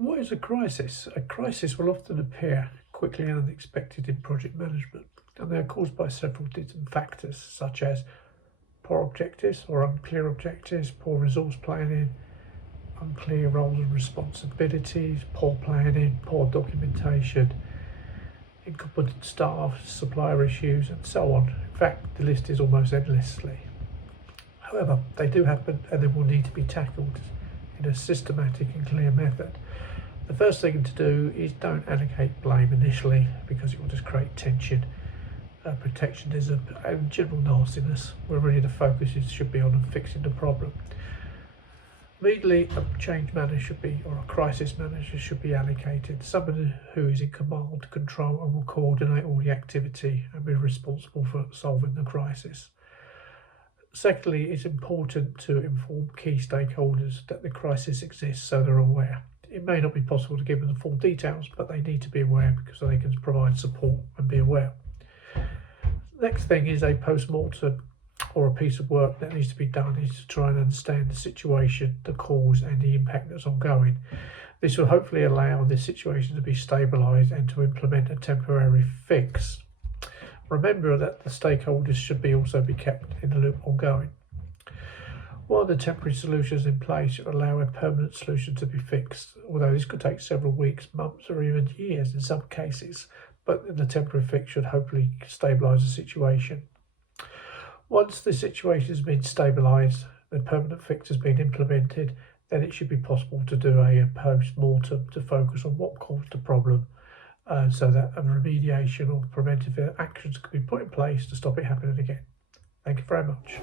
What is a crisis? A crisis will often appear quickly and unexpected in project management, and they are caused by several different factors such as poor objectives or unclear objectives, poor resource planning, unclear roles and responsibilities, poor planning, poor documentation, incompetent staff, supplier issues, and so on. In fact, the list is almost endlessly. However, they do happen and they will need to be tackled in a systematic and clear method. The first thing to do is don't allocate blame initially, because it will just create tension, protectionism and general nastiness, where really the focus should be on fixing the problem. Immediately, a change manager or a crisis manager should be allocated, someone who is in command, control and will coordinate all the activity and be responsible for solving the crisis. Secondly, it's important to inform key stakeholders that the crisis exists so they're aware. It may not be possible to give them the full details, but they need to be aware because they can provide support and be aware. Next thing is a post-mortem or a piece of work that needs to be done is to try and understand the situation, the cause and the impact that's ongoing. This will hopefully allow this situation to be stabilised and to implement a temporary fix. Remember that the stakeholders should also be kept in the loop ongoing. While the temporary solution is in place, it will allow a permanent solution to be fixed, although this could take several weeks, months or even years in some cases, but the temporary fix should hopefully stabilise the situation. Once the situation has been stabilised, the permanent fix has been implemented, then it should be possible to do a post-mortem to focus on what caused the problem, so that a remediation or preventive actions can be put in place to stop it happening again. Thank you very much.